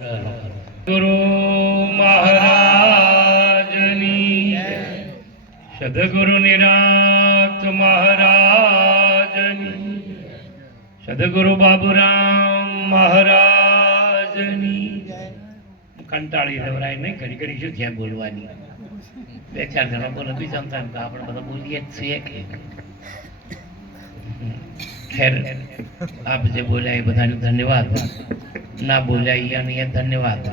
गुरु महाराजनी सदगुरु निरात महाराजनी सदगुरु बाबूराम महाराजनी कंटाળી દેવરાય નહીં ઘડી ઘડી શું ત્યાં બોલવાની બે ચાર જણા બોલે બી જમતા તો આપણે બધા બોલીએ જ છીએ કે ખેર આપ જે બોલ્યા એ બધાને ધન્યવાદ ના બોલ્યા એ ધન્યવાદ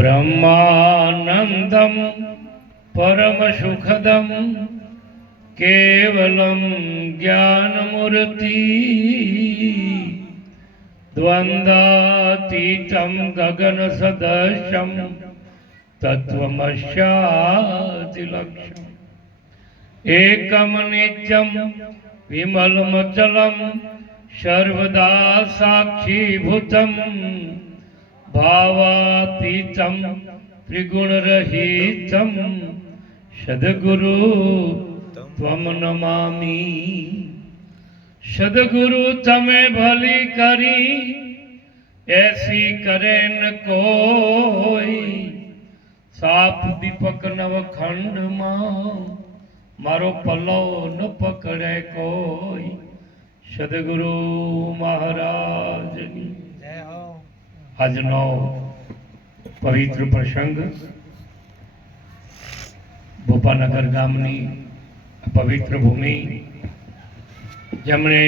ब्रह्मानंदम परम सुखदम केवलम ज्ञान मूर्ति द्वंद्वातीतम गगन सदृशम तत्वमस्याति लक्ष्यम एकम नित्यम विमलमचलम सर्वदा साक्षीभूतम भावातीतम त्रिगुणरहितम सद्गुरु त्वम नमामि सद्गुरु तमे भली करी ऐसी करे न कोई साप दीपक नवखंड मां मारो पल्लो न पकड़े कोई सद्गुरु महाराजनी આજનો પવિત્ર પ્રસંગ ભોપાનગર ગામની પવિત્ર ભૂમિ જેમણે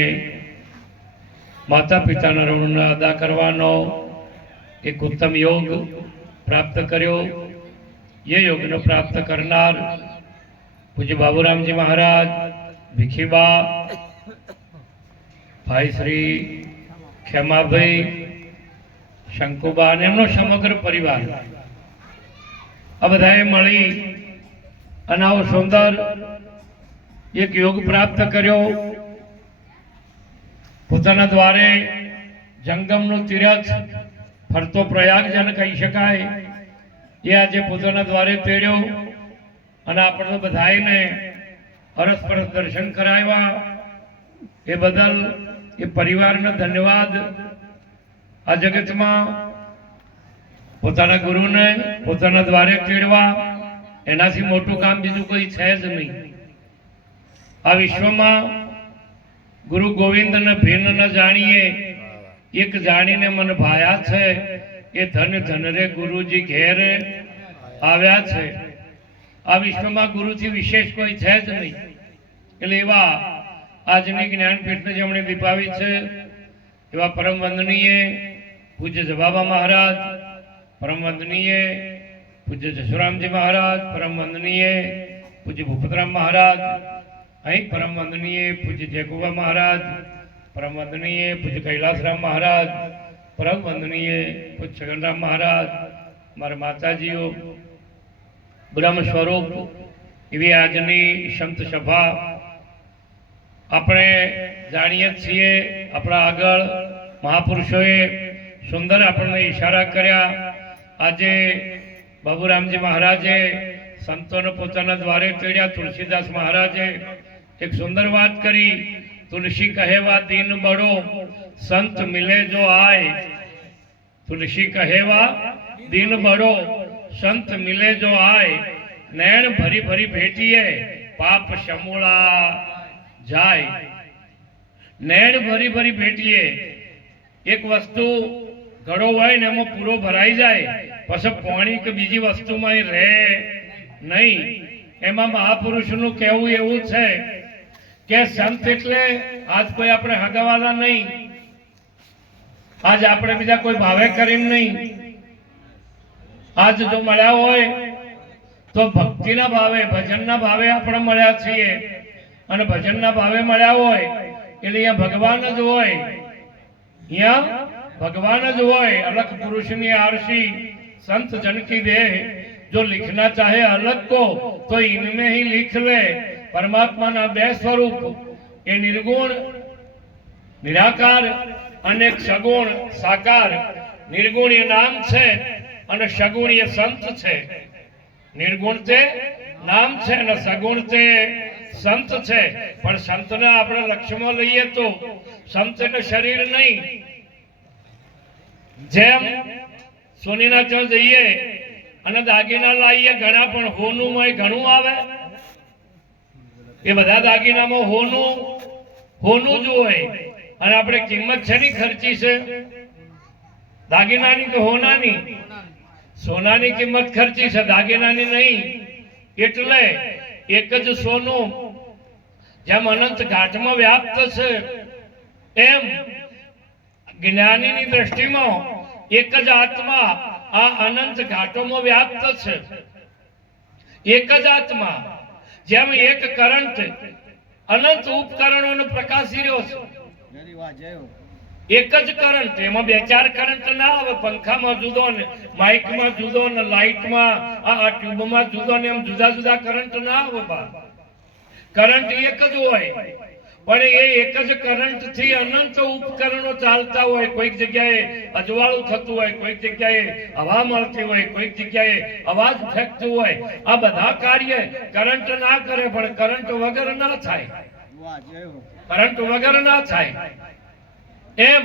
માતા પિતાના ઋણ અદા કરવાનો એક ઉત્તમ યોગ પ્રાપ્ત કર્યો એ યોગનો પ્રાપ્ત કરનાર પૂજ્ય બાબુરામજી મહારાજ ભીખીબા ભાઈ શ્રી ખેમાભાઈ શંકુબા અને એમનો સમગ્ર પરિવાર આ બધાએ મળી અને આવો સુંદર એક યોગ પ્રાપ્ત કર્યો પોતાના દ્વારે જંગમનું તીરથ ફરતો પ્રયાગ જેને કહી શકાય એ આજે પોતાના દ્વારે તેડ્યો અને આપણે બધાને અરસપરસ દર્શન કરાવ્યા એ બદલ એ પરિવારને ધન્યવાદ આ જગતમાં પોતાના ગુરુને પોતાના દ્વારે તેડવા એનાથી મોટું કામ બીજું કોઈ છે જ નહીં આ વિશ્વમાં ગુરુ ગોવિંદને ભિન્ન ન જાણીએ એક જાણીને મન ભાયા છે એ ધન ધન રે ગુરુજી ઘેર આવ્યા છે આ વિશ્વમાં ગુરુથી વિશેષ કોઈ છે જ નહીં એટલે એવા આજની જ્ઞાનપીઠને જેમણે દીપાવી છે એવા પરમ વંદનીય પૂજ્ય જવાબા મહારાજ પરમ વંદનીય પૂજ્ય જસુરામજી મહારાજ પરમ વંદનીય પૂજ્ય ભૂપતરામ મહારાજ અહીં પરમ વંદનીય પૂજ્ય જયકુબા મહારાજ પરમ વંદનીય પૂજ્ય કૈલાસરામ મહારાજ પરમ વંદનીય પૂજ્ય છગનરામ મહારાજ મારા માતાજીઓ બ્રહ્મ સ્વરૂપ એવી આજની સંત સભા આપણે જાણીએ છીએ આપણા આગળ મહાપુરુષોએ સુંદર આપણને ઈશારા કર્યા આજે બાબુરામજી મહારાજે સંતોને પોતાના દ્વારે તેડ્યા તુલસીદાસ મહારાજે એક સુંદર વાત કરી તુલસી કહેવા દીન બડો સંત મિલે જો આય તુલસી કહેવા દીન બડો સંત મિલે જો આય નૈણ ભરી ભરી ભેટીએ પાપ સમૂળા જાય નૈણ ભરી ભરી ભેટીએ એક વસ્તુ ઘડો હોય ને એમાં પૂરો ભરાઈ જાય પછી પાણી કે બીજી વસ્તુમાં રહે નહીં એમાં મહાપુરુષનું કહેવું એવું છે કે સંત એટલે આજ કોઈ આપણે હગાવાલા નહીં આજ આપણે બીજા કોઈ ભાવે કરીને નહીં આજ જો મળ્યા હોય તો ભક્તિના ભાવે ભજનના ભાવે આપણે મળ્યા છીએ અને ભજનના ભાવે મળ્યા હોય એટલે અહીંયા ભગવાન જ હોય यहाँ भगवान जो है अलग पुरुषनी आरसी संत जन की देह जो लिखना चाहे अलग को तो इनमें ही लिख ले परमात्मा ना बे स्वरूप ये निर्गुण निराकार अनेक सगुण साकार निर्गुण ये नाम छे અને સગુણ ये संत छे निर्गुण ते नाम छे ने सगुण ते સંત છે, પણ સંતને આપણે લક્ષ્યમાં લઈએ તો સંતને શરીર નહીં. જેમ સોનીના ચણ જઈએ અને દાગીના લાવીએ, ઘણા પણ હોનું હોય ઘણું આવે. એ બધા દાગીનામાં હોનું જ હોય. અને આપણે કિંમત શેની ખર્ચી છે? દાગીનાની કે હોનાની? સોનાની કિંમત ખર્ચી છે, દાગીનાની નહીં. એટલે એક જ સોનું જેમ અનંત ઘાટમાં વ્યાપ્ત છે, એમ જ્ઞાનીની દ્રષ્ટિમાં એક જ આત્મા આ અનંત ઘાટોમાં વ્યાપ્ત છે. એક જ આત્મા, જેમ એક કરંટ અનંત ઉપકરણોને પ્રકાશી રહ્યો છે. એક જ કરંટ, એમાં બે ચાર કરંટ ના આવે. પંખામાં જુદો ને, માઇકમાં જુદો ને, લાઇટમાં આ ટ્યુબમાં જુદો ને, એમ જુદા જુદા કરંટ ના આવે. કરંટ એક જ હોય, પણ એ એક જ કરંટ થી અનંત ઉપકરણો ચાલતા હોય. કોઈક જગ્યાએ અજવાળું થતું હોય, કોઈક જગ્યાએ હવા મળતી હોય, કોઈક જગ્યાએ અવાજ ફેંકતું હોય. આ બધા કાર્ય કરંટ ના કરે, પણ કરંટ વગર ના થાય. કરંટ વગર ના થાય. એમ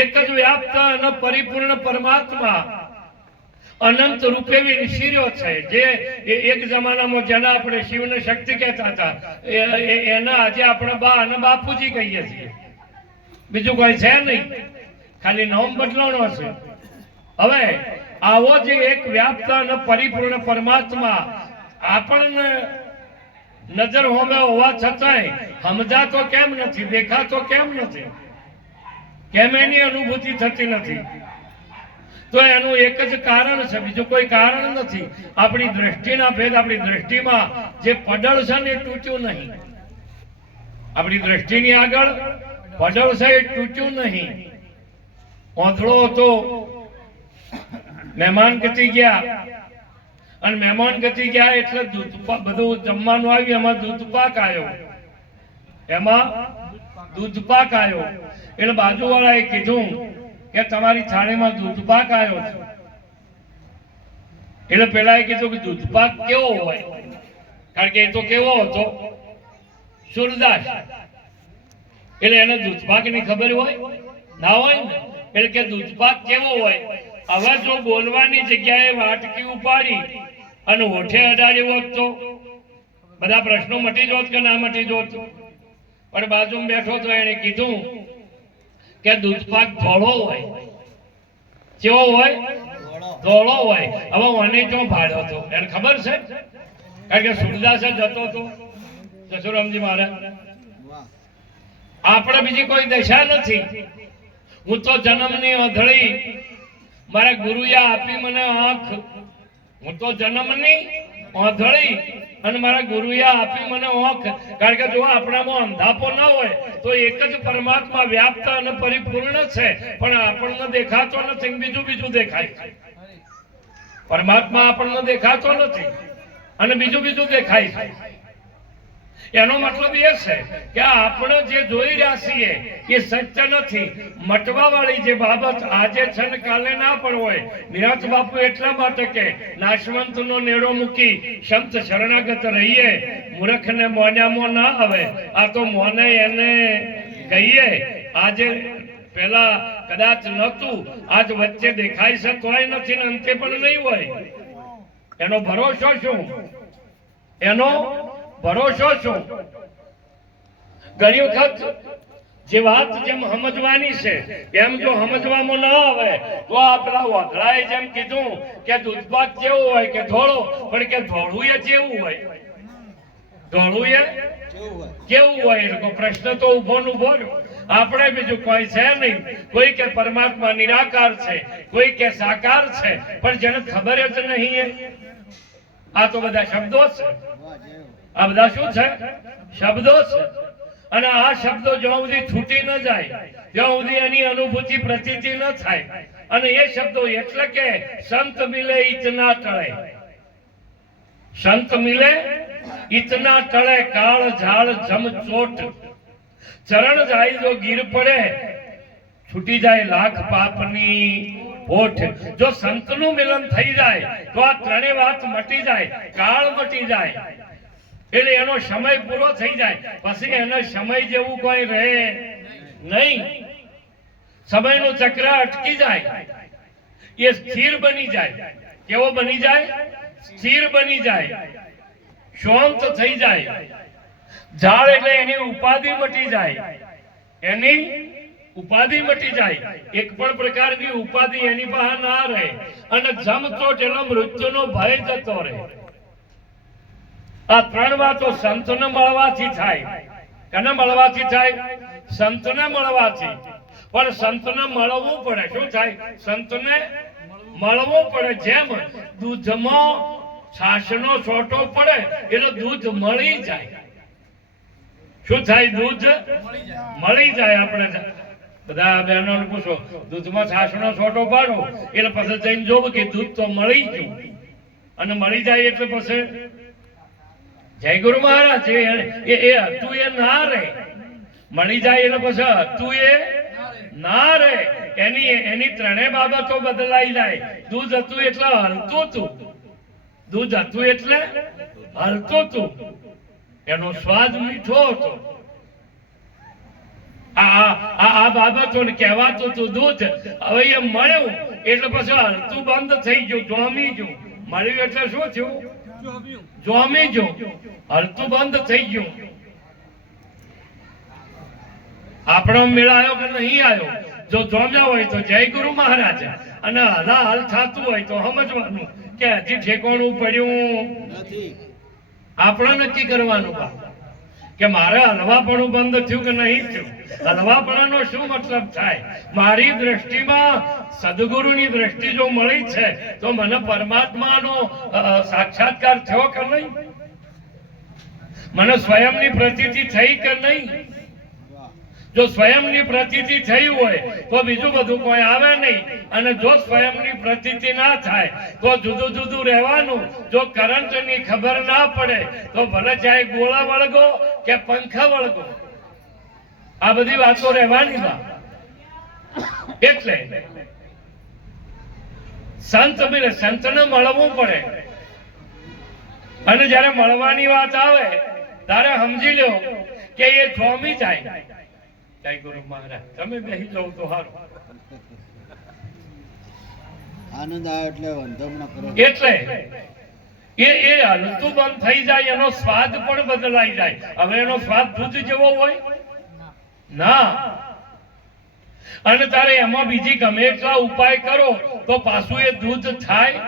એક જ વ્યાપ્ત અને પરિપૂર્ણ પરમાત્મા અનંત રૂપે વિશીર્યો છે. જે એક જમાનામાં જેના આપણે શિવને શક્તિ કહેતા હતા, એના આજે આપણે બા અને બાપુજી કહીએ છીએ. બીજું કોઈ છે નહીં, ખાલી નામ બદલાણો છે. હવે આવો જે એક વ્યાપ્ત અને પરિપૂર્ણ પરમાત્મા આપણને નજર હોમે હોવા છતાંય સમજાતો કેમ નથી, દેખાતો કેમ નથી, કેમ એની અનુભૂતિ થતી નથી? તો એનું એક જ કારણ છે, બીજું કોઈ કારણ નથી. આપણી દ્રષ્ટિના ભેદ, આપણી દ્રષ્ટિમાં જે પડળ છે ને એ તૂટ્યું નહીં. આપણી દ્રષ્ટિની આગળ પડળ છે એ તૂટ્યું નહીં. ઓંધળો હતો, મહેમાન ગતિ ગયા, અને મહેમાન ગતિ ગયા એટલે બધું જમવાનું આવ્યું, એમાં દૂધપાક આવ્યો. એમાં દૂધપાક આવ્યો એટલે બાજુવાળાએ કીધું કે તમારી થાળીમાં દૂધપાક આવ્યો છે. એટલે પેલાએ કીધું કે દૂધપાક કેવો હોય? કારણ કે એ તો કેવો હતો? સુરદાસ. એટલે એને દૂધપાકની ખબર હોય ના હોય ને? એટલે કે દૂધપાક કેવો હોય? હવે જો બોલવાની જગ્યાએ વાટકી ઉપાડી અને હોઠે અડાડી હોત તો બધા પ્રશ્નો મટી જોત કે ના મટી જોત? પણ બાજુમાં બેઠો તો એને કીધું કે દૂધપાક ધોળો હોય. કેવો હોય? ધોળો હોય. હવે મને ક્યાં ભાડ્યો હતો? એને ખબર છે, કારણ કે સુરદાસ જતો હતો જસુરામજી મહારાજ. આપણે બીજી કોઈ દશા નથી. હું તો જન્મની અધળી, મારા ગુરુએ આપી મને આંખ. હું તો જન્મની અધળી અને મારા ગુરુએ આપી મને આંખ. કારણ કે જો આપણામાં અંધાપો ના હોય તો એક જ પરમાત્મા વ્યાપ્ત અને પરિપૂર્ણ છે, પણ આપણને દેખાતો નથી, બીજું દેખાય છે. પરમાત્મા આપણને દેખાતો નથી અને બીજું દેખાય છે. એનો મતલબ એ છે કે આપણે જે જોઈ રહ્યા છીએ એ સત્ય નથી. મટવા વાળી જે બાબત આજે છે ને કાલે ના પણ હોય. નિરાત બાપુ એટલા માટે કે નાશવંત નો નેડો મૂકી સંત શરણાગત રહીએ, મૂર્ખ ને મોન્યામાં ના આવે. આ તો મોને એને કહીએ. આજે પેલા કદાચ નતું, આજ વચ્ચે દેખાય છે તોય નથી ને અંતે પણ નહીં હોય. એનો ભરોસો શું? એનો ભરોસો શું? ઘણી વખત જે વાત જેમ સમજવાની છે એમ જો સમજવામાં ના આવે તો આપણા વાઘડાએ જેમ કીધું કે દૂધપાક જેવો હોય કે ધોળો, પણ કે ધોળું એ જેવું હોય. ધોળું એ કેવું હોય? એટલે પ્રશ્ન તો ઉભો ને ઉભો. આપણે બીજું કોઈ છે નહીં. કોઈ કે પરમાત્મા નિરાકાર છે, કોઈ કે સાકાર છે, પણ જેને ખબર જ નહીં. આ તો બધા શબ્દો છે. આ બધા શું છે? શબ્દો છે. અને આ શબ્દો જ્યાં સુધી છૂટી ન જાય, ત્યાં સુધી એની અનુભૂતિ પ્રતીતિ ન થાય. અને એ શબ્દો એટલે કે સંત મિલે ઇતના ટળે. સંત મિલે ઇતના ટળે. કાળ ઝાડ જમ ચોટ, ચરણ જાય જો ગીર પડે, છૂટી જાય લાખ પાપની ઓઠ. જો સંતનું મિલન થઈ જાય તો આ ત્રણેય વાત મટી જાય, કાળ મટી જાય. એટલે એનો સમય પૂરો થઈ જાય પછી એનો સમય જેવું કોઈ રહે નહીં. સમયનું ચક્ર અટકી જાય, એ સ્થિર બની જાય. કેવો બની જાય? સ્થિર બની જાય, શાંત થઈ જાય. ઝાડ એટલે એની ઉપાધિ મટી જાય, એની ઉપાધિ મટી જાય. એક પણ પ્રકારની ઉપાધિ એની પાસે ના રહે અને જમચોટ એનો મૃત્યુનો ભય જતો રહે. આ ત્રણ વાતો સંતને મળવાથી થાય. કને મળવાથી થાય? સંતને મળવાથી. પણ સંતને મળવું પડે. શું થાય? સંતને મળવું પડે. જેમ દૂધમાં છાશનો છોટો પડે એટલે દૂધ મળી જાય. શું થાય? દૂધ મળી જાય. આપણે બધા બહેનો પૂછો, દૂધમાં છાશનો છોટો પાડો એટલે પછી જઈને જોવું કે દૂધ તો મળી ગયું. અને મળી જાય એટલે પછી જય ગુરુ મહારાજ એ હતું એ ના રહે. મળી જાય એટલે પછી હતું એ ના રહે. એની ત્રણેય બાબતો બદલાઈ જાય. દૂધ હતું એટલે હલતું હતું, દૂધ હતું એટલે હલતું હતું, એનો સ્વાદ મીઠો હતો. આ બાબતો કહેવાતું હતું દૂધ. હવે એ મળ્યું એટલે પછી હલતું બંધ થઈ ગયું, જોમી ગયું. મળ્યું એટલે શું થયું? જોમી ગયું, હલતું બંધ થઈ ગયું. આપણો મેળ આવ્યો કે નહીં આવ્યો? જો જોમ્યા હોય તો જય ગુરુ મહારાજ, અને હલ થતું હોય તો સમજવાનું કે હજી ઠેકાણું પડ્યું નથી. આપણે નક્કી કરવાનું કે મારે હલવાપણું બંધ થયું કે નહીં થયું. હલવાપણાનો શું મતલબ થાય? મારી દ્રષ્ટિમાં સદગુરુની દ્રષ્ટિ જો મળી છે તો મને પરમાત્માનો સાક્ષાત્કાર થયો કે નહીં? મને સ્વયંની પ્રતીતિ થઈ કે નહીં? જો સ્વયંની પ્રતીતિ થઈ હોય તો બીજું બધું કોઈ આવે નહીં. અને જો સ્વયંની પ્રતીતિ ના થાય તો જુદું જુદું રહેવાનું. જો કરંટની ખબર ના પડે તો ભલે ચાહે ગોળા વળગો કે પંખા વળગો, આ બધી વાતો રહેવાની. એટલે સંતને મળવું પડે. અને જયારે મળવાની વાત આવે ત્યારે સમજી લો કે એ જોમી જાય. જય ગુરુ મહારાજ, તમે બેસી જાઓ તો સારું. આનંદ આવે એટલે વંદવણા કરો. એટલે એ હલતું બંધ થઈ જાય, એનો સ્વાદ પણ બદલાઈ જાય. હવે એનો સ્વાદ દૂધ જેવો હોય ના. અને તારે એમાં બીજી ગમે એટલા ઉપાય કરો તો પાછું એ દૂધ થાય?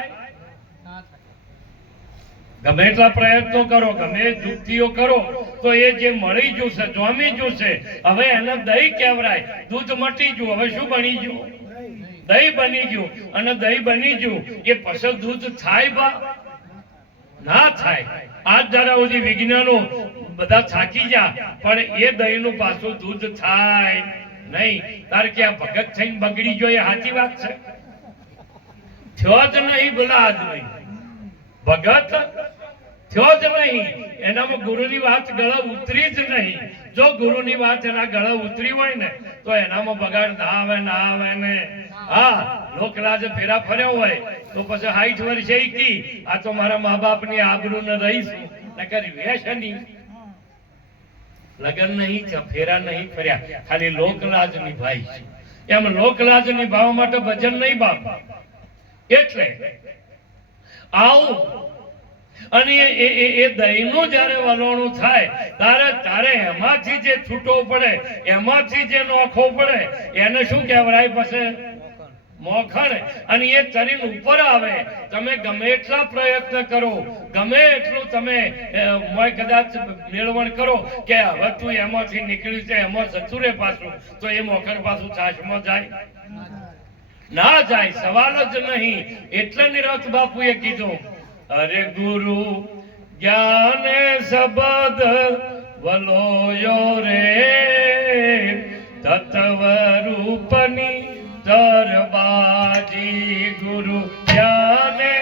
ગમે એટલા પ્રયત્નો કરો, ગમે યુક્તિઓ કરો તો એ જે મળી જશે, જોમી જશે. હવે એને દહીં કહેવાય. દૂધ મટી ગયું, હવે શું બની ગયું? દહીં બની ગયું. અને દહીં બની ગયું એ પછી દૂધ થાય? બા ના થાય. આજ દાડા સુધી વિજ્ઞાનો બધા થાકી ગયા, પણ એ દહીંનું પાછું દૂધ થાય નહીં. તાર કે આ ભગત થઈને બગડી ગયો, એ સાચી વાત છે? થયો જ નહીં ભલા આદમી, ભગત થયો જ નહીં. એનામાં ગુરુની વાત ગળા ઉતરી જ નહીં. જો ગુરુની વાત એના ગળા ઉતરી હોય ને તો એનામાં બગાડ ના આવે, ના આવે ને. હા, લોકરાજ ફેરા ફર્યો હોય તો પછી 60 વર્ષે કી આ તો મારા મા બાપ ની આબરૂ ને રહીશું નકર વેશની લગન નહીં, ફેરા નહીં ફર્યા, ખાલી લોકલાજ નિભાઈ. એમ લોકલાજ નિભાવવા માટે ભજન નહીં બાપ. એટલે આવું. અને એ દહીંનું જયારે વલોણું થાય તારે એમાંથી જે છૂટો પડે, એમાંથી જે નોખો પડે એને શું કહેવાય? પછી મોખણ. અને એ તરીને ઉપર આવે. તમે ગમે એટલા પ્રયત્ન કરો, ગમે એટલું તમે કદાચ મેળવણ કરો કે હવે તું એમાંથી નીકળી છે, એમાં જતું રે પાછું, તો એ મોખણ પાછું છાશમાં જાય ના જાય? સવાલ જ નહીં. એટલે નિરત બાપુએ કીધું, અરે ગુરુ જ્ઞાને શબ્દ વલોયો રે તત્વ રૂપની દરબાજી. ગુરુ જ્ઞાને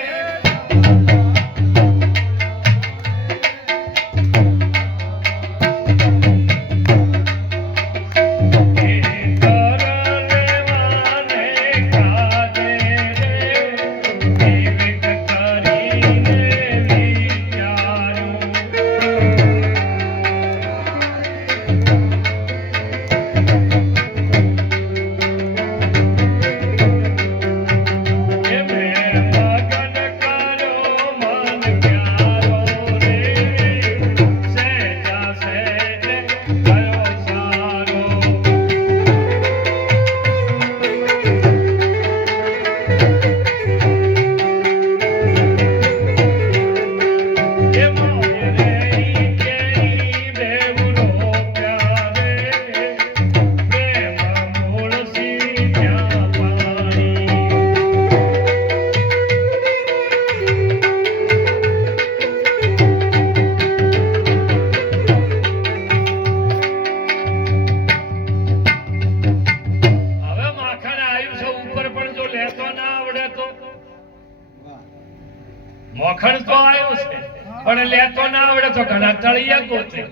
મોખણ તો આવ્યો છે પણ લેતો ના આવડે તો ઘણા તળિયા ગોતે.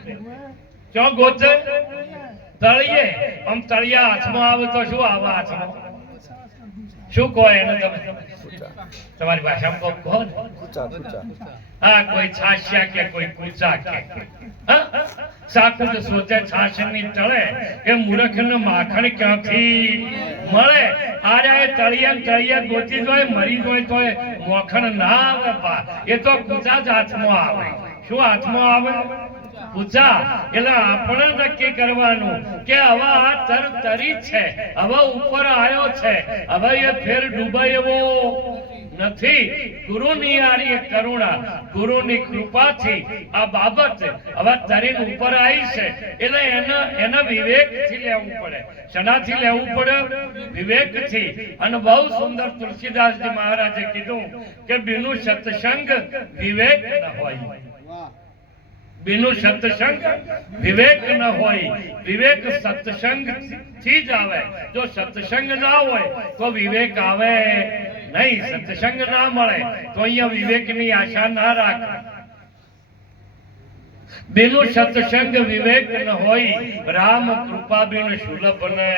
ચો ગોતે? તળિયે. આમ તળિયા હાથમાં આવે તો શું આવે હાથમાં? શું કહો એને તમે? તમારી ભાષામાં કહો ને. હા, કોઈ છાસ્યા કે કોઈ કૂચા કે. હા, સાકુ તો સોચે છાશની તળે કે મૂર્ખને માખણ ક્યાંથી મળે. આરે તળિયા ગોતી જોય મરી જોય તોય મોખણ ના આવે પા. એ તો કૂચા જ હાથમાં આવે. શું હાથમાં આવે? કૂચા. એટલે આપણે નક્કી કરવાનું કે હવે આ તર તરી છે, હવે ઉપર આવ્યો છે, હવે એ ફેર ડૂબાય એવો નથી. ગુરુની આરી કરુણા, ગુરુની કૃપાથી આ બાબત હવે તરીને ઉપર આવી છે. એટલે એના વિવેકથી લેવું પડે. શનાથી લેવું પડે? વિવેકથી. અને બહુ સુંદર તુલસીદાસજી મહારાજે કીધું કે બીનું સત્સંગ વિવેક ન હોય. બીનું સત્સંગ વિવેક ન હોય. વિવેક સત્સંગ થી જ આવે. જો સત્સંગ ના હોય તો વિવેક આવે નહીં. સત્સંગ ના મળે તો અહીંયા વિવેકની આશા ના રાખ. બીનું સત્સંગ વિવેક ન હોય. રામ કૃપા બીન સુલભ ને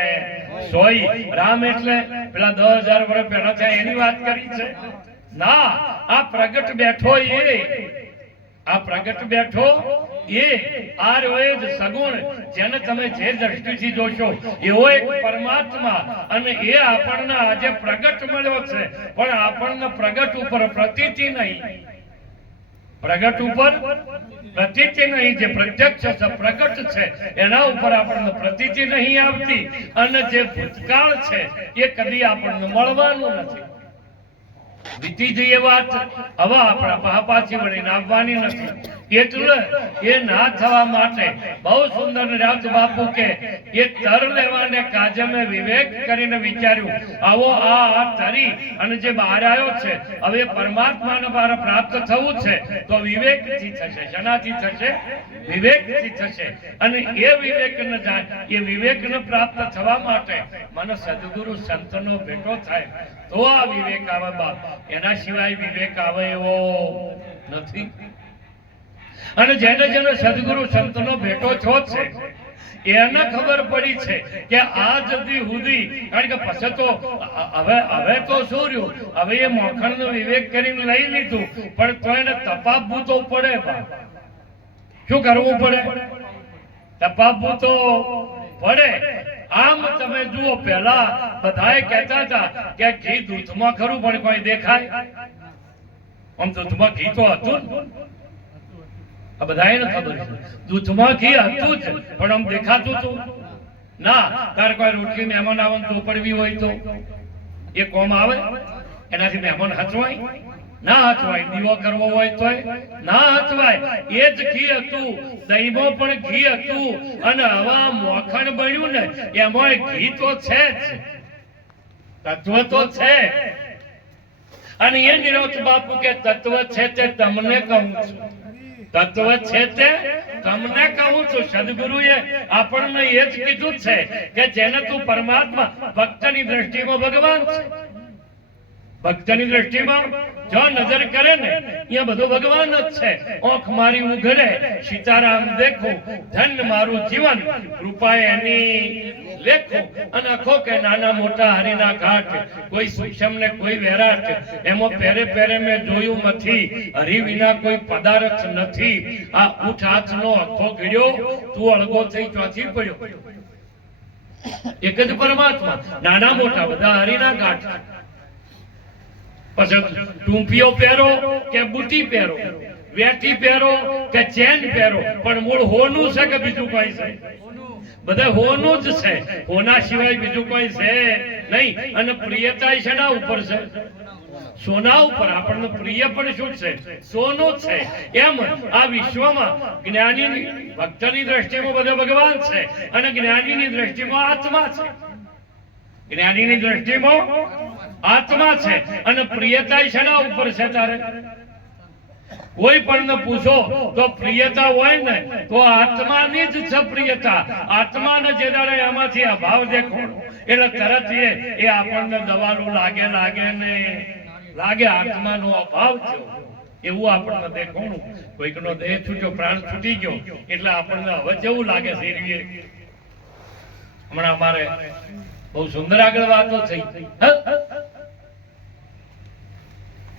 સોય. રામ એટલે પેલા 10,000 વર્ષ પહેલા છે એની વાત કરી છે ના. આ પ્રગટ બેઠો આ પ્રગટ બેઠો એ આ રોય જ સગુણ, જેને તમે જે દ્રષ્ટિથી જોશો એવો એક પરમાત્મા. અને એ આપણને આજે પ્રગટ મળ્યો છે, પણ આપણને પ્રગટ ઉપર પ્રતીતિ નહીં. પ્રગટ ઉપર પ્રતીતિ નહીં. જે પ્રત્યક્ષ છે, પ્રગટ છે, એના ઉપર આપણને પ્રતીતિ નહીં આવતી. અને જે ભૂતકાળ છે એ કદી આપણને મળવાનું નથી. વીતી જઈએ વાત, હવે આપણા પાછી વળીને આવવાની નથી. એટલે એ ના થવા માટે બહુ સુંદર રાજ બાપુ કે એ તર લેવાને કાજે મેં વિવેક કરીને વિચાર્યું આવો આ તરી અને જે બહાર આવ્યો છે હવે પરમાત્માને બહાર પ્રાપ્ત થવું છે તો વિવેકથી થશે. શનાથી થશે? વિવેકથી થશે. અને એ વિવેકને જાય, એ વિવેકને પ્રાપ્ત થવા માટે મને સદગુરુ સંતનો ભેટો થાય તો આ વિવેક આવે બાપ. એના સિવાય વિવેક આવે એવો નથી. અને જેને જેને સદગુરુ સંતનો ભેટો થયો છે એને ખબર પડી છે કે આજ સુધી, કારણ કે પછી તો હવે તો શું રહ્યું, હવે એ મોખણનો વિવેક કરીને લઈ લીધું, પણ તો એને તપાવવું તો પડે. શું કરવું પડે? તપાવવું તો પડે. આમ તમે જુઓ, પેલા બધાએ કહેતા હતા કે ઘી દૂધમાં ખરું પણ કોઈ દેખાય? આમ દૂધમાં ઘી તો હતું આ બધાને ખબર છે. દૂધમાં ઘી હતું જ પણ આમ દેખાતું હતું ના. તારે કોઈ રોટલી મહેમાન આવે ચોપડવી હોય તો એ કોમ આવે? એનાથી મહેમાન હચવાય? ના હચવાય. દીવો કરવો હોય તો ના હચવાય. એ જ ઘી હતું, દહીંમાં પણ ઘી હતું. અને હવે મોખણ બન્યું ને એમાં ઘી તો છે જ, તત્વ તો છે. અને એ નિરોધ બાપુ કે તત્વ છે તે તમને કહું છું. તત્વ છે તે તમને કહું છું. સદગુરુએ આપણને એ જ કીધું છે કે જેને તું પરમાત્મા, ભક્તની દ્રષ્ટિમાં ભગવાન છે. ભક્તની દ્રષ્ટિમાં જો નજર કરે ને અહીંયા બધું ભગવાન જ છે. ઓંખ મારી ઉઘડે સીતારામ દેખું, ધન્ય મારું જીવન કૃપાએ એની લેખું. અને આખો કે નાના મોટા હરિના ઘાટ, કોઈ સૂક્ષ્મ ને કોઈ વેરાટ, એમાં પેરે પેરે મેં જોયું નથી, હરિ વિના કોઈ પદાર્થ નથી. આ ઉઠ હાથનો આખો ઘડ્યો, તું અળગો થઈ ચોથી પડ્યો. એક જ પરમાત્મા, નાના મોટા બધા હરિના ઘાટ. પછી ટૂંપીઓ પહેરો કે બુટી પહેરો, વેઠી પહેરો કે ચેન પહેરો, પણ મૂળ હોનું છે કે બીજું કોઈ છે? બધા હોનું જ છે. હોના સિવાય બીજું કોઈ છે નહીં. અને પ્રિયતા શેના ઉપર છે? સોના ઉપર. આપણને પ્રિય પણ શું છે? સોનું છે. એમ આ વિશ્વમાં જ્ઞાનીની, ભક્તની દ્રષ્ટિમાં બધા ભગવાન છે અને જ્ઞાનીની દ્રષ્ટિમાં આત્મા છે. જ્ઞાનીની દ્રષ્ટિમાં આત્મા છે. અને પ્રિયતા શેના ઉપર છે? તારે કોઈ પણ પૂછો તો પ્રિયતા હોય ને તો આત્માની જ છે પ્રિયતા. આત્માને જે દાડે એમાંથી અભાવ દેખો એટલે તરત એ આપણને દવાનું લાગે ને લાગે આત્માનો અભાવ થયો. એવું આપણને દેખાણું. કોઈકનો દેહ છૂટ્યો, પ્રાણ છૂટી ગયો એટલે આપણને હવે જેવું લાગે છે હમણાં અમારે બહુ સુંદર આગળ વાતો થઈ.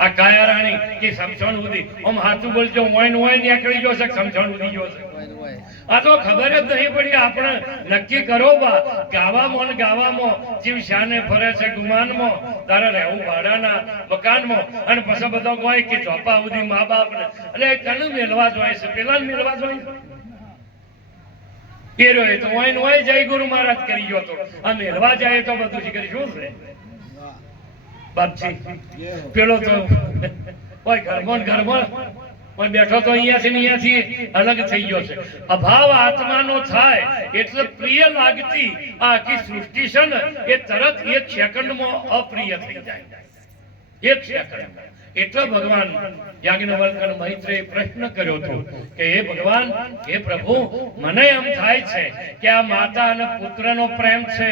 આ કાયા રાણી કે સમસણ ઉદી આમ હાથું બોલજો ઓય નીકળી ગયો છે, સમસણ ઉદી ગયો છે. આ તો ખબર જ નહીં પડી. આપણે નક્કી કરો બા ગાવામાં ને ગાવામાં જીવ શાને ફરે છે ગુમાનમાં, તારે રહેવું ભાડાના મકાનમાં અને પછી બધો કોઈ કે ચોપા સુધી મા બાપ ને એટલે કનું મેળવા જોઈએ છે, પેલા મેળવા જોઈએ એ રહ્યો તો ઓય જય ગુરુ મહારાજ કરી ગયો તો આ મેળવા જાય તો બધું શીખરી શું છે બાપજી. પેલો તો કોઈ ઘરમાં પણ બેઠો તો અહીંયાથી અલગ થઈ ગયો છે. અભાવ આત્માનો થાય એટલે પ્રિય લાગતી આ આખી સૃષ્ટિ છે ને એ તરત એક સેકન્ડમાં અપ્રિય થઈ જાય. એક સેકન્ડ. એટલે ભગવાન યાજ્ઞવલ્ક્ય મૈત્રેય પ્રશ્ન કર્યો હતો કે હે ભગવાન, હે પ્રભુ, મને એમ થાય છે કે આ માતા અને પુત્રનો પ્રેમ છે,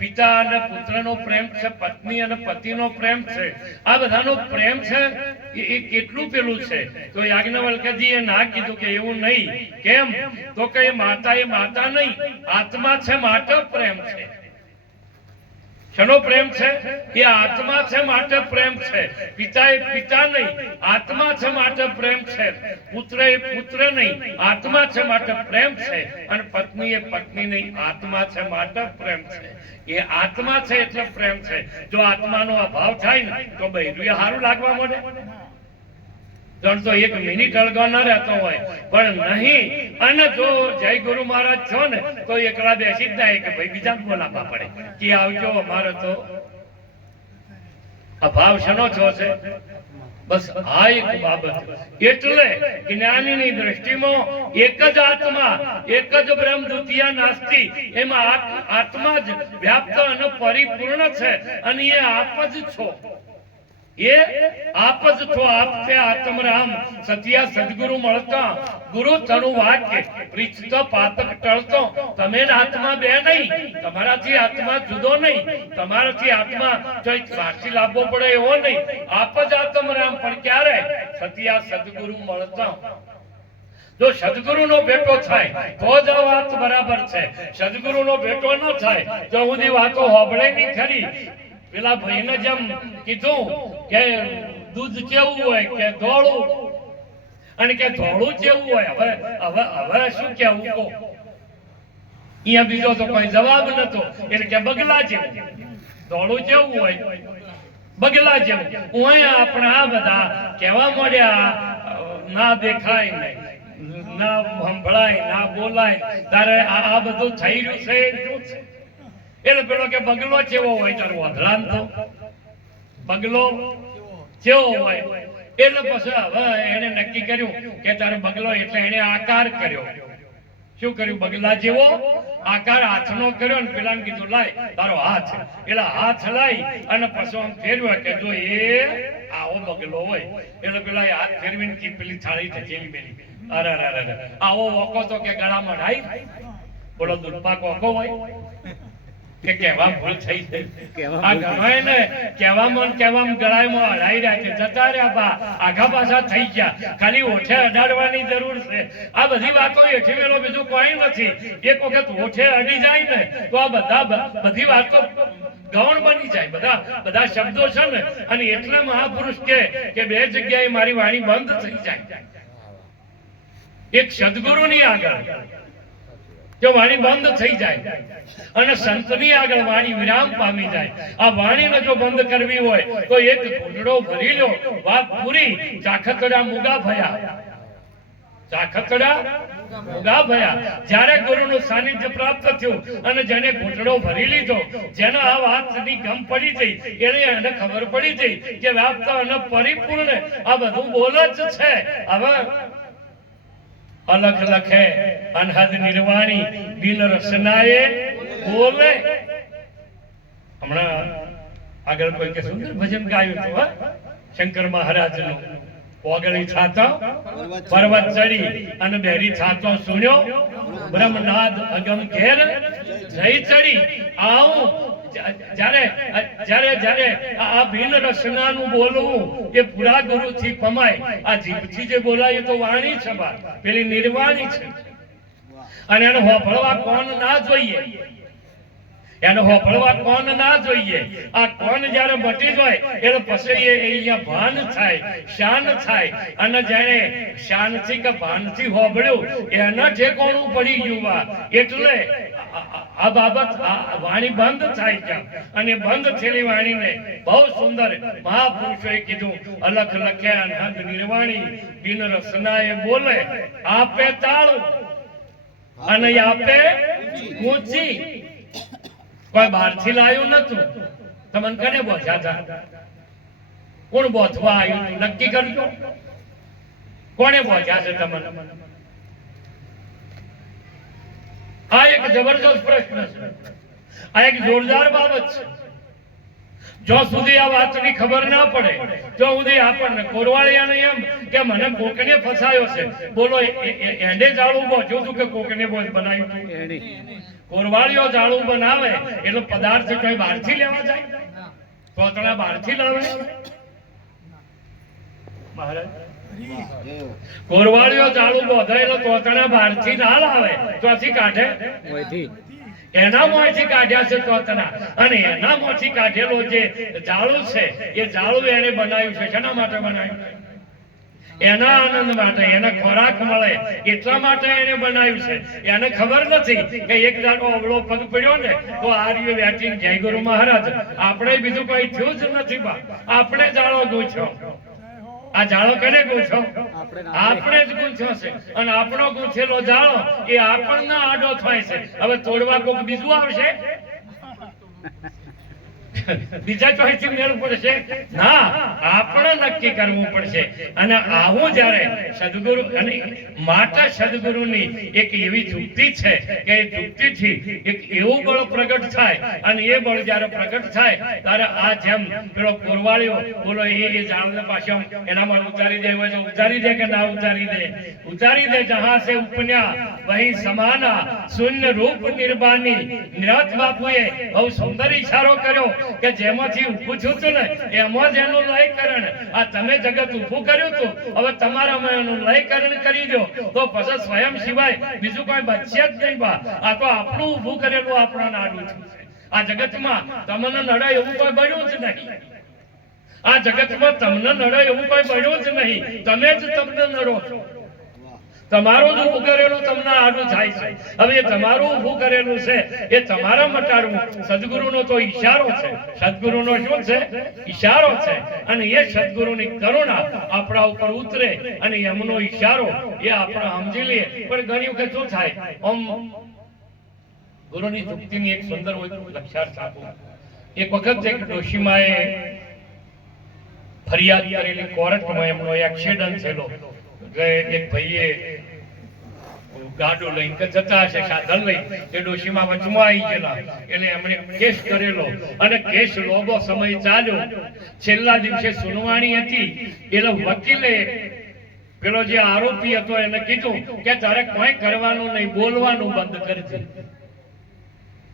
પિતા અને પુત્રનો પ્રેમ છે, પત્ની અને પતિનો પ્રેમ છે, આ બધાનો પ્રેમ છે એ કેટલું પેલું છે. તો યાજ્ઞવલ્ક્યજીએ ના કીધું કે એવું નહીં. કેમ? તો કે એ માતા નહીં, આત્મા છે માટે પ્રેમ છે. શેનો પ્રેમ છે? એ આત્મા છે માટે પ્રેમ છે. પિતા એ પિતા નહીં, આત્મા છે માટે પ્રેમ છે. પુત્ર એ પુત્ર નહીં, આત્મા છે માટે પ્રેમ છે. અને પત્ની એ પત્ની નહીં, આત્મા છે માટે પ્રેમ છે. એ આત્મા છે એટલે પ્રેમ છે. જો આત્માનો અભાવ થાય ને તો બૈરું સારું લાગવા મળે. તો એક મિનિટ અળગો ન રહેતો હોય પણ નહીં. અને જો જય ગુરુ મહારાજ છો ને તો એકલા બેસી જ જાય કે ભાઈ બીજા બોલાવવા પડે કે આવજો, અમારે તો અભાવ શેનો છો છે? બસ આ એક બાબત. એટલે જ્ઞાનીની દ્રષ્ટિમાં એક જ આત્મા, એક જ બ્રહ્મ, દ્વિતીય નાસ્તિ. એમાં આત્મા જ વ્યાપ્ત અને પરિપૂર્ણ છે અને એ આપ જ છો. એ આપ જ છો. આપ છે આત્મરામ. સત્યા સદગુરુ મળતા ગુરુ તણુ વાક્ય પ્રીચતો પાતક ટળતો. તમે આત્મા બે નહીં, તમારાથી આત્મા જુદો નહીં, તમારાથી આત્મા જો સાક્ષી લાવવો પડે એવો નહીં. આપ જ આત્મરામ. પણ ક્યારે? સત્યા સદગુરુ મળતા. જો સદગુરુ નો ભેટો થાય તો જ આ વાત બરાબર છે. સદગુરુ નો ભેટો ન થાય તો હું વાતો હોબળે નહીં ખરી. પેલા ભાઈને જેમ કીધું કે દૂધ કેવું હોય કે ધોળું, અને કે ધોળું કેવું હોય. હવે શું કેવું કહો? અહીંયા બીજો તો કોઈ જવાબ નતો. એટલે કે બગલા જેવું. ધોળું કેવું હોય? બગલા જેવું. અહીંયા આપણે આ બધા કહેવા મળ્યા, ના દેખાય નહીં, ના સંભળાય, ના બોલાય, તારે આ બધું થઈ રહ્યું છે શું છે? એટલે પેલો કે બગલો કેવો હોય? તારું અધરાન તો બગલો કેવો હોય? એટલે પછી હવે એને નક્કી કર્યું કે તારે બગલો, એટલે એને આકાર કર્યો. શું કર્યું? બગલા જેવો આકાર હાથનો કર્યો અને પેલા કીધું લાય તારો હાથ. એટલે હાથ લાઈ અને પછી આમ ફેરવ્યો કે જો એ આવો બગલો હોય. એટલે પેલા હાથ ફેરવીને કે પેલી થાળી ઢકેલી મેલી. અરે આવો ઓકો તો કે ગળામાં ઢાઈ. બોલો દુર્પાક ઓકો હોય કે કહેવા ભૂલ થઈ ગઈ. આ ગણાય ને કહેવામાં ગળામાં હડાઈ રહ્યા છે. જતા રહ્યા બા આઘા પાછા થઈ ગયા. ખાલી ઓઠે અડાડવાની જરૂર છે. આ બધી વાતો એઠી વેલો બીજું કોઈ નથી. એક વખત ઓઠે અડી જાય ને તો આ બધી વાતો ગૌણ બની જાય. બધા શબ્દો છે ને. અને એટલા મહાપુરુષ કે બે જગ્યાએ મારી વાણી બંધ થઈ જાય. એક સદગુરુની આગળ જો વાણી બંધ થઈ જાય અને સંતની આગળ વાણી વિરામ પામી જાય. આ વાણીને જો બંધ કરવી હોય તો એક ઘૂંટડો ભરી લો, વાત પૂરી. ચાખતડા મુગા ભયા, ચાખતડા મુગા ભયા. જ્યારે ગુરુનું સાનિધ્ય પ્રાપ્ત થયું અને જેને ઘૂંટડો ભરી લીધો, જેને આ વાતની ગમ પડી ગઈ, એને ખબર પડી ગઈ કે વ્યાપ્ત અને પરિપૂર્ણ આ બધું બોલ જ છે. હવે અલખ લખે અનહદ નિર્વાણી બિન રસનાએ બોલે. હમણાં આગળ કોઈ કે સુંદર ભજન ગાયું હતું શંકર મહારાજ નું. ઓગળી થાતો પર્વત ચડી અને બેરી થાતો સુણ્યો, બ્રહ્મનાદ અગમ ઘેર જઈ ચડી આવું. જ્યારે આ બિન રસનાનું બોલવું એ પૂરા ગુરુથી પમાય. આ જીભથી જે બોલાય એ તો વાણી છે બા, પેલી નિર્વાણી છે. અને એને હોભળવા કોણ ના જોઈએ, એને હોભળવા કોણ ના જોઈએ. આ કોણ જ્યારે મટી જાય એટલે પછી એ અહીંયા ભાન થાય, શાન થાય. અને જેને શાનથી કે ભાનથી હોભળ્યું એના ઠેકોણું પડી ગયું બા. એટલે આ બાબત વાણી બંધ થાય છે. અને બંધ થયેલી વાણીને બહુ સુંદર મહાપુરુષોએ કીધું, અલખ લખ્યા અનહદ નિર્વાણી બિન રસનાએ બોલે આપે તાળું અને આપે ઊંચી. કોઈ બહારથી લાવ્યું નતું. તમને કને બોધ્યા હતા? કોણ બોધવા આવ્યું હતું? નક્કી કરજો. કોને બોધ્યા છે તમને? આ એક જબરદસ્ત પ્રશ્ન છે. આ એક જોરદાર બાબત છે. જો સુધી આ વાતની ખબર ના પડે તો સુધી આપણને કોરવાળિયાને એમ કે મને કોકને ફસાયો છે. બોલો એંડે જાળું બોજ્યું હતું કે કોકને બનાવ્યું હતું? કોરવાળીઓ જાળું બનાવે એટલે પદાર્થ કોઈ બહારથી લેવા જાય? તોતણા બહારથી લાવે મહારાજ? કોરવાળીઓ જાળું બોધાયેલો તોતણા બહારથી ના લાવે, ત્યાંથી કાઢે એના મોંથી કાઢ્યા છે તોતણા. અને એના મોંથી કાઢેલો જે જાળું છે એ જાળું એને બનાવ્યું છે. શેના માટે બનાવ્યું? એના આનંદ માટે, એના ખોરાક મળે એટલા માટે એને બનાવ્યું છે. એને ખબર નથી કે એક દાડો અવળો પગ પડ્યો ને તો આર્ય વ્યાચી જય ગુરુ મહારાજ. આપણે બીજું કોઈ થયું જ નથી બા. આપણે જાળો ગૂંથ્યો. આ જાળો કેને ગૂંથ્યો? આપણે જ ગૂંથ્યો છે. અને આપણો ગૂંથેલો જાળો એ આપણને આડો થાય છે. હવે તોડવા કોક બીજું આવશે? બીજા ચોઈથી મેળ પડશે ના, આપણે નક્કી કરવું પડશે. અને આવું જ્યારે સદગુરુ અને માતા સદગુરુની એક એવી યુક્તિ છે કે એ યુક્તિથી એક એવું બળ પ્રગટ થાય. અને એ બળ જ્યારે પ્રગટ થાય ત્યારે આ જેમ પેલો કોરવાળીઓ બોલો એ જાળને પાછો એનામાં ઉતારી દે હોય તો ઉતારી દે કે ના ઉતારી દે? ઉતારી દે. જહાં સે ઉપન્યા વહી સમાના શૂન્ય રૂપ નિર્બાની. નિરત બાપુએ બહુ સુંદર ઈશારો કર્યો કે જેમાંથી ઊભું થયું હતું ને એમાં જ એનું લયકરણ. આ તમે જગત ઊભું કર્યું હતું, હવે તમારામાં એનું લયકરણ કરી દો તો પછી સ્વયં સિવાય બીજું કોઈ બચશે જ નહીં બા. આ તો આપણું ઊભું કરેલું આપણા નાડું છે. આ જગતમાં તમને નડે એવું કોઈ બન્યું જ નહીં. આ જગતમાં તમને નડે એવું કોઈ બન્યું જ નહીં. તમે જ તમને નડો છો. તમારું જ ઊભું કરેલું તમને આડું થાય છે. હવે એ તમારું ઊભું કરેલું છે એ તમારા મટાડવું સદગુરુનો તો ઈશારો છે. સદગુરુનો શું છે? ઈશારો છે. અને એ સદગુરુની કરુણા આપણા ઉપર ઉતરે અને એમનો ઈશારો એ આપણે સમજી લઈએ. પણ ઘણી વખત શું થાય, આમ ગુરુની યુક્તિની એક સુંદર લક્ષાર્થ આપું. એક વખત એક ડોશીમાએ ફરિયાદ કરેલી કોર્ટમાં. એમનો એક્સિડન્ટ થયેલો. એક ભાઈએ ગાડું લઈને જતા હશે, સાધન લઈ, એ ડોશીમાં વચમાં આવી ગયેલા. એટલે એમણે કેસ કરેલો અને કેસ લોબો સમય ચાલ્યો. છેલ્લા દિવસે સુનવાણી હતી એટલે વકીલે પેલો જે આરોપી હતો એને કીધું કે તારે કોઈ કરવાનું નહીં, બોલવાનું બંધ કરજે.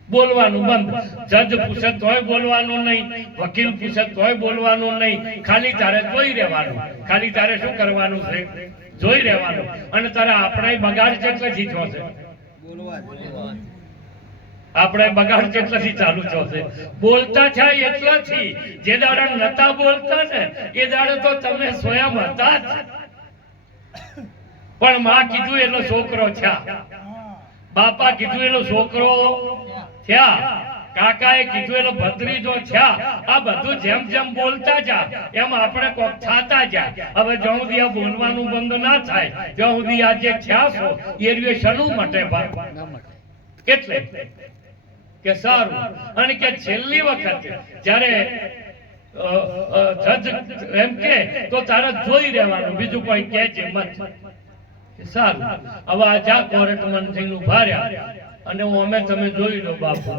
બોલવાનું બંધ. જજ પૂછે તોય બોલવાનું નહીં, વકીલ પૂછે તોય બોલવાનું નહીં. ખાલી તારે જોઈ રહેવાનું. ખાલી તારે શું કરવાનું છે? જોઈ રહેવાનું. અને તારે આપણે બગાડ કેટલાથી થયો છે? આપણે બગાડ કેટલાથી ચાલુ થયો છે? બોલતા થાય એટલાથી. જે દાડે નતા બોલતા ને એ દાડે તો તમે સ્વયં હતા જ. પણ માં કીધું એટલો છોકરો થયા, બાપા કીધું એટલો છોકરો થયા, કાકાએ કીધું એટલે ભત્રીજો થયા. આ બધું જેમ જેમ બોલતા જા એમ આપણે કોક થતા જા. હવે જ્યાં સુધી આ બોલવાનું બંધ ના થાય ત્યાં સુધી આ જે થયા છો એ શેનું મટે ભાઈ? એટલે કે સારું. અને કે છેલ્લી વખત જ્યારે જજ એમ કે તો તારે જોઈ રહેવાનું, બીજું કોઈ કહે છે મત. સારું. હવે આ જા કોર્ટ મંત્રી ઉભા રહ્યા અને હું અમે તમે જોઈ લો બાપુ.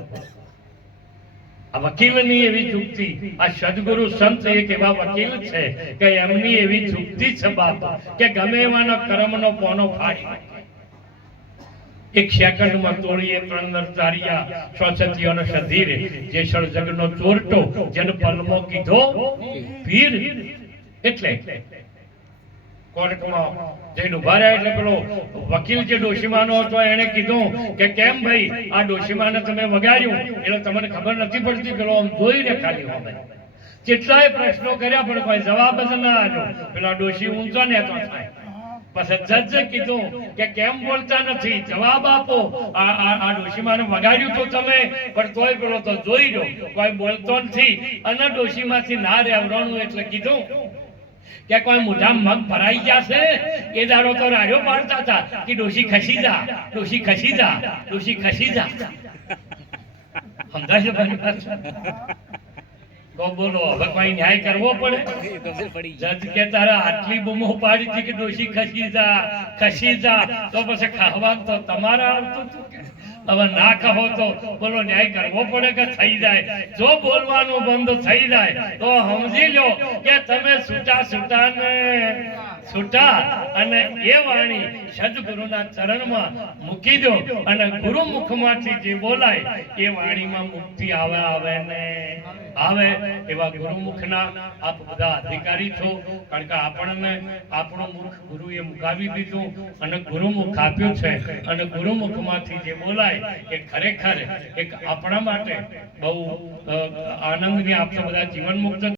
આ વકીલની એવી યુક્તિ, આ સદગુરુ સંત એક એવા વકીલ છે કે એમની એવી યુક્તિ છે બાપ કે ગમે એવાના કર્મનો પોનો ફાડી નાખે. એક સેકન્ડમાં તોડીએ ત્રણ નરતારિયા સ્વસતીઓનો સધીર જે સળજગનો ચોરટો જેને પલમો કીધો પીર એટલે કોર્ટમાં જઈને ઉભા રહ્યા એટલે પેલો વકીલ જે ડોશીમાનો હતો એને કીધું કે કેમ ભાઈ આ ડોશીમાને તમે વગાડ્યું એટલે તમને ખબર નથી પડતી પેલો આમ જોઈને ખાલી હવે કેટલાય પ્રશ્નો કર્યા પણ કોઈ જવાબ જ ના આવ્યો પેલા ડોશી ઊંચો ને તો થાય પછી જજે કીધું કે કેમ બોલતા નથી જવાબ આપો આ ડોશીમાને વગાડ્યું તો તમે પણ તોય પેલો તો જોઈ રહ્યો કોઈ બોલતો નથી અને ડોશીમાંથી ના રહેવરાણું એટલે કીધું કે કોઈ મોઢા મગ ભરાઈ ગયા છે એ દાડો તો રાડ્યો પાડતા હતા કે ડોશી ખસી જા ડોશી ખસી જા ડોશી ખસી જા સમજાય છે મારી વાત તો બોલો હવે કોઈ ન્યાય કરવો પડે જજ કે તારા આટલી બૂમો પાડી હતી કે ડોશી ખસી જા તો પછી ખાવાનું તો તમારા આવતું હતું કે હવે ના કહો તો બોલો ન્યાય કરવો પડે કે થઈ જાય જો બોલવાનું બંધ થઈ જાય તો સમજી લો કે તમે છૂટા અને એ વાણી સદગુરુના ચરણમાં મૂકી દો અને ગુરુ મુખમાંથી જે બોલાય એ વાણીમાં મુક્તિ આવે ને આવે એવા ગુરુમુખના આપ બધા અધિકારી છો કારણ કે આપણને આપણું મુખ ગુરુએ મુકાવી દીધું અને ગુરુમુખ આપ્યું છે અને ગુરુમુખમાંથી જે બોલાય એ ખરેખર એક આપણા માટે બહુ આનંદની આપણે બધા જીવન મુક્ત